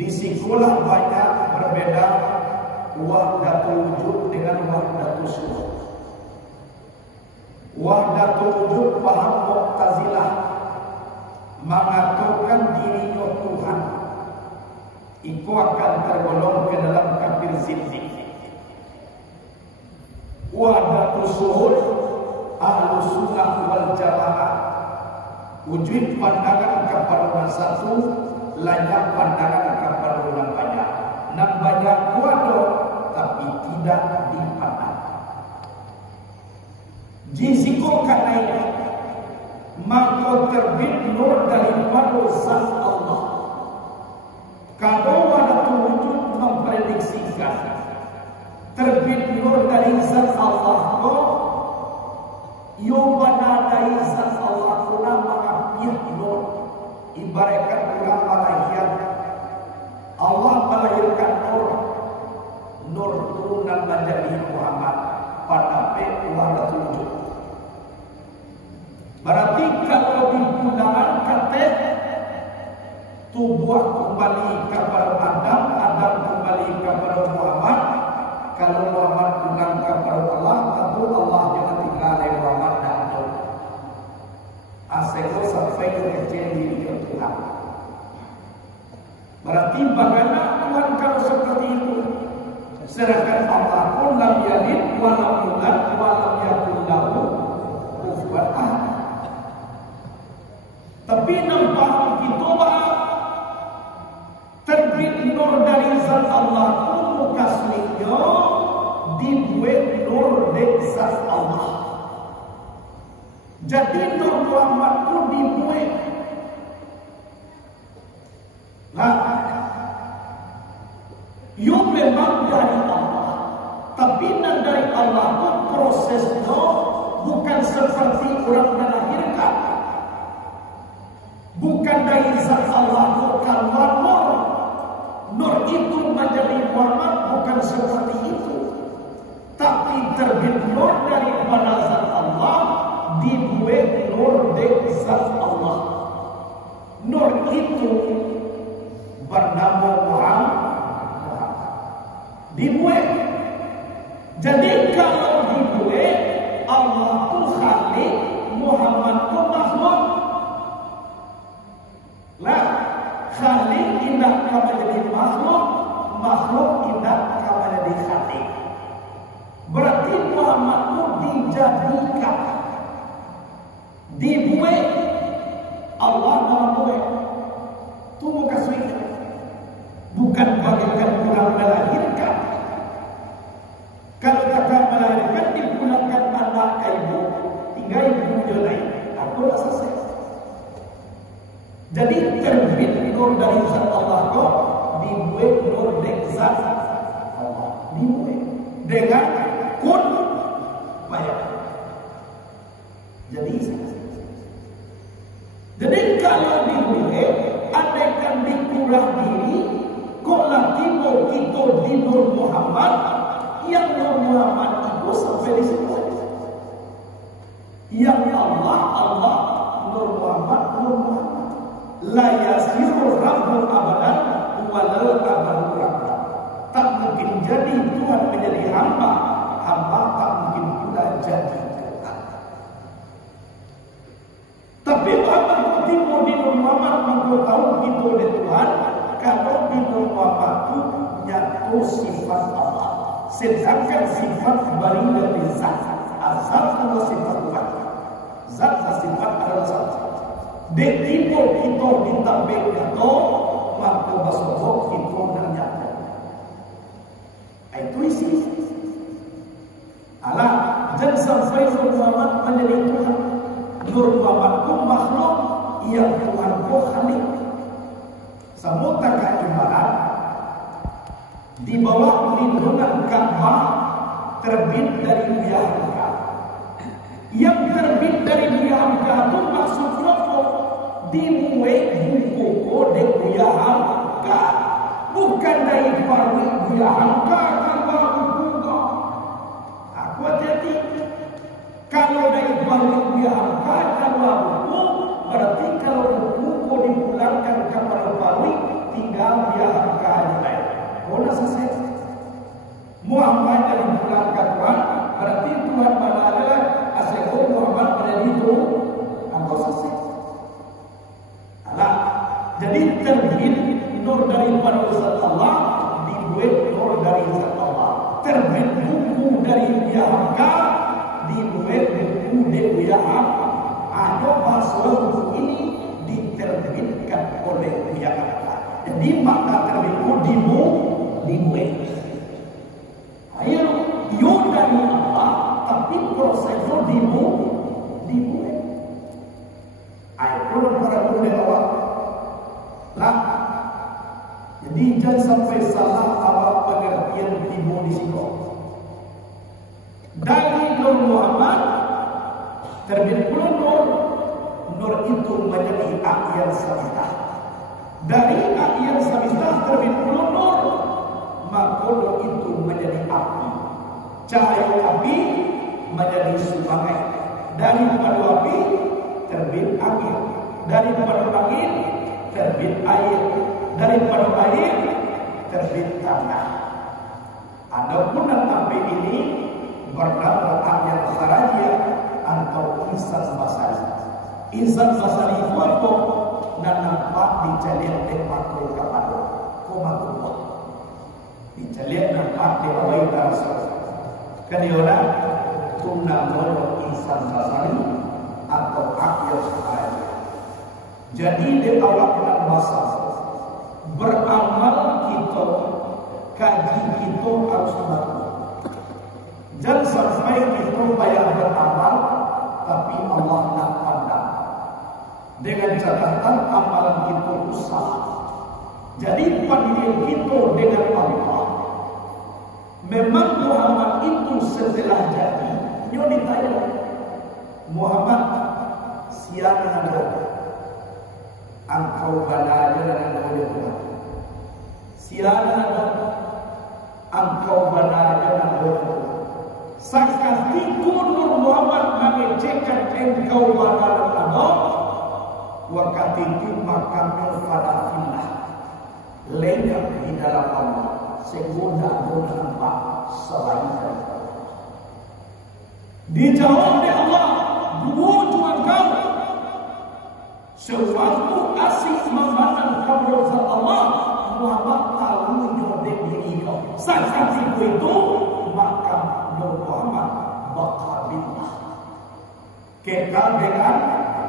Di sekolah banyak berbeda wahdatul wujud dengan wahdatul suhud. Wahdatul wujud paham Mu'tazilah mengaturkan dirinya Tuhan, itu akan tergolong ke dalam kafir zindik. Wahdatul suhud Ahlus Sunnah wal Jamaah wujud pandangan kepada satu, layak pandangan kepada orang banyak. Nak banyak kuado tapi tidak dipandang. Jisiko karena ini maka terbit nur daripada zat Allah. Kalau wahdatul wujud memprediksikan terbit nur dari zat Allah ko yobana dari zat Allah kuna mengapir nur. Ibaratkan orang melahirkan, Allah melahirkan nur turunan menjadi Muhammad pada wahdatul wujud. Berarti kalau digunakan kata tubuh kembali kepada Adam, Adam kembali kepada Muhammad. Kalau Muhammad pulang kepada Allah, tentu Allah juga tinggal dari Muhammad dan Adam. Asal sampai ke kecil diri Tuhan. Berarti bagaimana Tuhan kalau seperti itu? Sedangkan Allah pun lam yalid wa lam yulad wa lam yakul lahu kufuwan ahad. Tapi nampak begitu bah terbit nur dari zat Allah pun mukasliknya dibuat nur dari zat Allah. Jadi nur Muhammad pun dibuat. Nah, you memang dari Allah, tapi nan dari Allah pun prosesnya bukan seperti orang melahirkan. Bukan dari zat Allah bukan nur. Nur itu menjadi Muhammad bukan seperti itu. Tapi terbit nur daripada zat Allah dibuat nur dari zat Allah. Nur itu bernama Muhammad dibuat. Jadi kalau dibuat Allah itu khalik, Muhammad itu makhluk. Lah, khalik tidak kamu jadi makhluk, makhluk tidak kamu jadi khalik. Berarti Muhammad itu dijadikan, dibuat. Allah membuat. Tunggu kasih. Bukan bagaikan kurang melahirkan. Kalau kata melahirkan dipulangkan anak ibu, tinggal ibu dia lain. Aku dah selesai. Jadi terbit nur dari zat Allah ko dibuat nur dari zat Allah. Dibuat dengan kun bayar. Jadi kalau dibuat andaikan dikurang diri, kok nanti mau kita di Nur Muhammad, yang Nur Muhammad itu sampai di situ. Yang Allah, Nur Muhammad. La yasiru Rabbu abadan walal abadu Rabbu. Tak mungkin jadi Tuhan menjadi hamba, hamba tak mungkin pula jadi Tuhan. Tapi apa timur di Nur Muhammad minggu tahu kita oleh Tuhan? Kalau di Nur Muhammad itu nyatu sifat Allah. Sedangkan sifat bari dari zat. Azat adalah sifat Tuhan. Zat dan sifat adalah satu. Di timur kita ditampil nyatu, maka basah kita dan nyatu. Itu isi. Alah, jangan sampai Nur Muhammad menjadi Tuhan. Nur Muhammad itu makhluk yang Tuhan itu khalik. Semua tak ibarat di bawah lindungan Ka'bah terbit dari Bianca. Yang terbit dari Bianca itu maksudnya dibuat buku kode Bianca, bukan dari Parwi Bianca kalau buku. Aku hati-hati. Kalau dari Parwi Bianca kalau buku, berarti kalau buku dipulangkan kepada Parwi tinggal Bianca. Ona sesek. Muhammad dari bulan Tuhan berarti Tuhan pada adalah asal Muhammad pada itu angkau sesek. Alah, jadi terbit nur daripada Zat Allah dibuat nur dari Zat Allah. Terbit buku dari pihak dibuat buku dari pihak ada bahasa buku ini diterbitkan oleh pihak Allah. Jadi maka terbit dibuat. Ayo, yo dari Allah, tapi prosesnya dibuat. Ayo, kalau para boleh awak, lah. Jadi jangan sampai salah awak pengertian timbul di sini. Dari Nur Muhammad terbit nur itu menjadi akhir semesta. Dari akhir semesta terbit nur, maka nur itu menjadi api. Cahaya api menjadi sungai. Daripada api terbit angin. Daripada angin terbit air. Daripada air terbit tanah. Adapun sampai ini bernama Ahyar Kharajiyah atau Insan Basari. Insan Basari itu apa? Dan nampak dicalian tempat kapal. Komakuat. Dicalian nampak di awal darasal. Kalian tuna molo Insan Basari atau Ahyar Kharajiyah. Jadi di awal dalam bahasa beramal kita, kaji kita harus mati. Jangan sampai kita bayar beramal, tapi Allah nak pandang. Dengan catatan amalan kita usaha. Jadi pandangan kita dengan Allah. Memang Muhammad itu setelah jadi, dia ditanya, Muhammad siapa ada? Engkau balaja dan boleh Tuhan. Siapa ada? Engkau balaja dan boleh Tuhan. Sakatiku Nur Muhammad mengecekkan engkau balaja Allah. Waktu itu maka melfadatillah lenyap di dalam Allah. Segunda nampak selain daripada Allah. Dijawab oleh Allah, wujud engkau. Sewaktu asyik memandang kepada Allah, Muhammad tahu nyodek diri kau. Saat itu maka Nur Muhammad bakal billah. Kekal dengan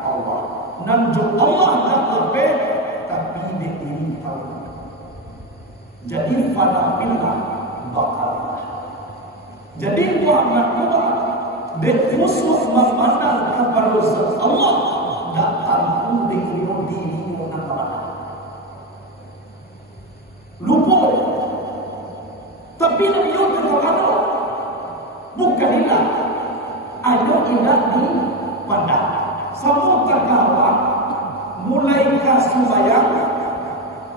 Allah. Nanjuk Allah tak lebih, tapi diri tahu. Jadi pada billah bakal. Jadi Muhammad khusus memandang kepada Allah. Datang di diri orang mana lupa, tapi dia terkadang bukan hilang, ada hilang di pandang. Semua terkawal mulai kasih bayang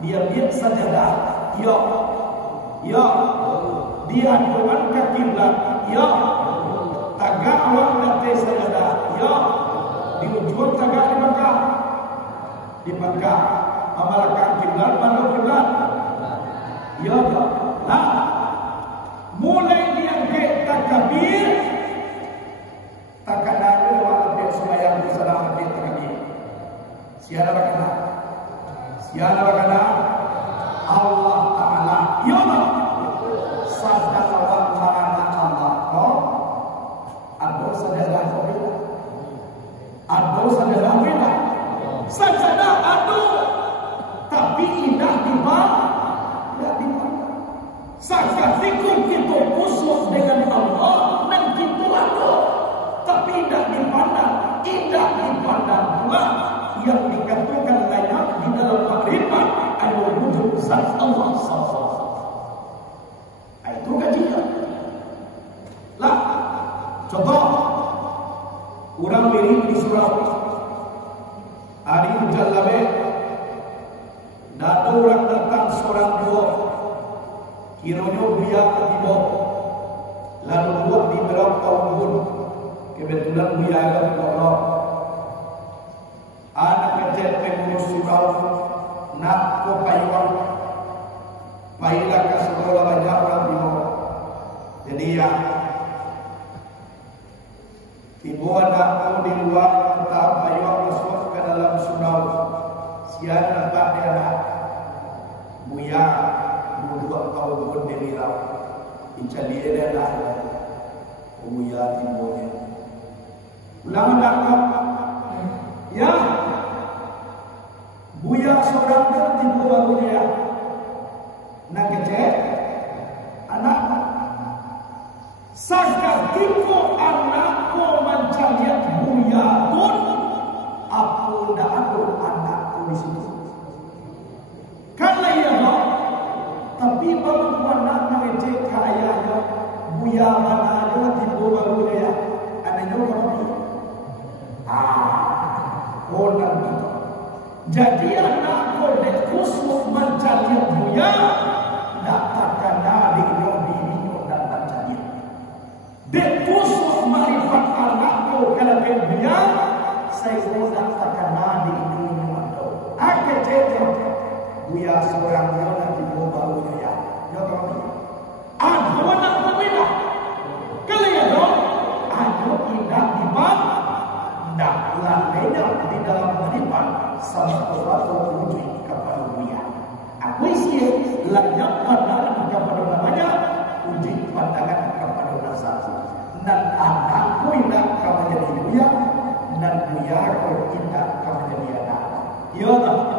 dia lihat sajadah, ya dia dengan kaki belah, ya tagak awak nanti sajadah, ya di ujung tagak di Mekah amalkan kiblat mana kiblat ya tak nah mulai dia ke takbir takkan ada waktu dia sembahyang di salam di takbir siapa kena Allah Ta'ala ya tak sadaq wa ma'ana Allah ada sajadah beda sajadah aduh tapi indah tidak dipandang. Sakatiku kita usul dengan Allah dan kita aduh tapi tidak dipandang pula yang dikatakan banyak di dalam makrifat adalah wujud zat Allah SWT. Itu kajian lah contoh orang mirip di surau hari hujan labe, ada orang datang seorang dua, kiranya dia ketiba, lalu buat di berapa tahun, kebetulan dia agak Allah. Anak kecil pengurus surau, nak ko payuan, payla Jadi ya, ibu anakku di luar tetap ayo masuk ke dalam sunau. Sian dapat dia anak Buya duduk kau pun dari rau. Incali dia lah Buya timurnya. Ulang dakap ya Buya seorang tertipu baru dia nak kecek anak sakatiku anakku mencari Buya pun aku dah ada anakku di situ. Kalau ia no, tapi baru anak ngecek ke ayahnya Buya mana ada tipu baru dia anaknya kami. Orang itu. Jadi anakku dekusuk mencari Buya dapatkan dari diri dan mencari. Dekusuk marifat anakku kalau Buya saya dapatkan dari diri itu. Aku cekap Buya seorang yang nanti baru dia. Ya kami. Aku nak berbeda. Kalian dong. Aku tidak dibat. Tak lainnya di dalam beriman sama sesuatu wujud kepada Buya. Aku isi layak pandangan kepada namanya wujud pandangan kepada nasatu. Dan anakku tidak kau menjadi Buya dan Buya kau tidak kau menjadi anak. Ya tak.